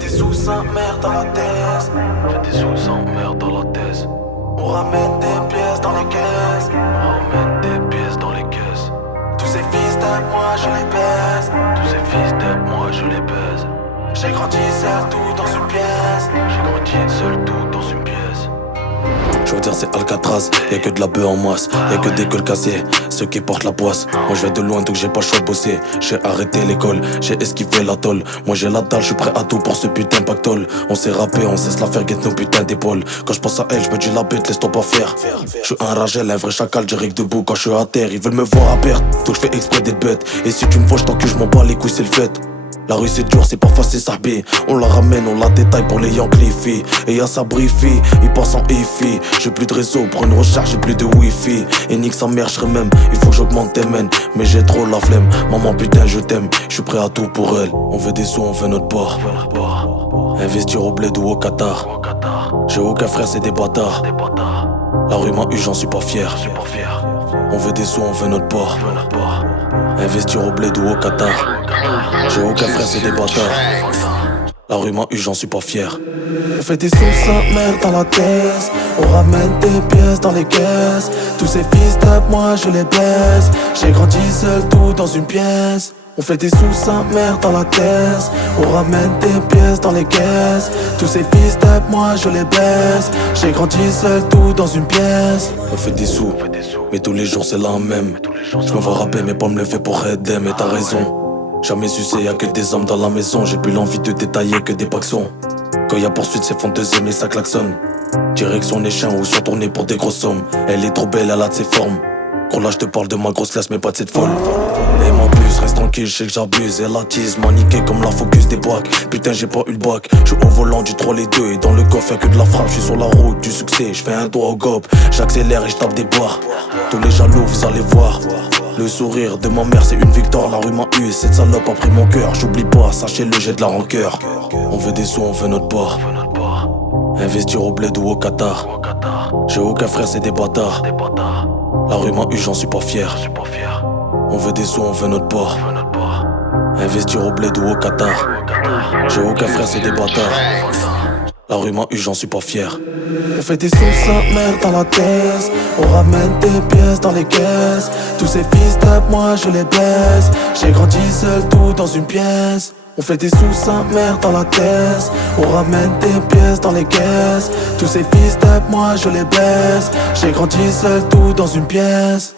des sous sans merde dans la thèse. Fais des sous sans merde dans la thèse. On ramène des pièces dans les caisses. On ramène des pièces dans les caisses. Tous ces fils de moi je les baise. Tous ces fils d'aide, moi je les baise. J'ai grandi seul tout dans une pièce. J'ai grandi seul tout dans une pièce. Je veux dire c'est Alcatraz, y'a que de la bœuf en masse, y'a que des gueules cassées, ceux qui portent la poisse. Moi je vais de loin donc j'ai pas le choix de bosser. J'ai arrêté l'école, j'ai esquivé la tôle. Moi j'ai la dalle, je suis prêt à tout pour ce putain pactole. On s'est rappé, on sait se la faire guette nos putains d'épaules. Quand je pense à elle, je me dis la bête, laisse-toi pas faire. Je suis un ragel, un vrai chacal, direct debout quand je suis à terre. Ils veulent me voir à perte, donc je fais exprès d'être bête. Et si tu me vois, je t'encule, je m'en bats les couilles, c'est le fait. La rue c'est dur, c'est pas facile Sarbi. On la ramène, on la détaille pour les Yankees. Et y'a sa briefy, il passe en hi-fi. J'ai plus de réseau, pour une recharge, j'ai plus de wifi. Et nique sa mère, j'serais même, il faut que j'augmente tes mènes. Mais j'ai trop la flemme, maman putain je t'aime. J'suis prêt à tout pour elle, on veut des sous, on veut notre part. Investir au bled ou au Qatar. J'ai aucun frère, c'est des bâtards. La rue m'a eu, j'en suis pas fier. On veut des sous, on veut notre part. Investir au bled ou au Qatar. J'ai aucun frère, c'est des bâtards. La rue m'a eu, j'en suis pas fier. On fait des sous sans merde dans la thèse. On ramène des pièces dans les caisses. Tous ces fils de moi je les baise. J'ai grandi seul tout dans une pièce. On fait des sous sans merde dans la thèse. On ramène des pièces dans les caisses. Tous ces fils de moi je les baise. J'ai grandi seul tout dans une pièce. On fait des sous, mais tous les jours c'est la même. Je me vois rapper mais pas me lever pour aider. Mais t'as raison, jamais sucé, y'a que des hommes dans la maison. J'ai plus l'envie de détailler que des paxons. Quand y'a poursuite c'est fantaisie mais ça klaxonne. Direction les chiens ou sont tournés pour des grosses sommes. Elle est trop belle, elle a de ses formes. Gros là je te parle de ma grosse classe mais pas de cette folle. Et mon bus reste tranquille, je sais que j'abuse. Et la tease m'a niqué comme la focus des bacs. Putain j'ai pas eu le bac, je suis au volant du 3 les 2. Et dans le coffre y'a que de la frappe, je suis sur la route du succès. Je fais un tour au gob, j'accélère et je tape des barres. Tous les jaloux vous allez voir. Le sourire de ma mère c'est une victoire. La rue m'a eu, cette salope a pris mon cœur. J'oublie pas, sachez-le, j'ai de la rancœur. On veut des sous, on veut notre part. Investir au bled ou au Qatar. J'ai aucun frère, c'est des bâtards. La rue m'a eu, j'en suis pas fier. On veut des sous, on veut notre part. Investir au bled ou au Qatar. J'ai aucun frère, c'est des bâtards. La rue m'a eu, j'en suis pas fier. On fait des sous sans merde dans la thèse. On ramène des pièces dans les caisses. Tous ces fils de moi je les baise. J'ai grandi seul tout dans une pièce. On fait des sous sans merde dans la thèse. On ramène des pièces dans les caisses. Tous ces fils de moi je les baise. J'ai grandi seul tout dans une pièce.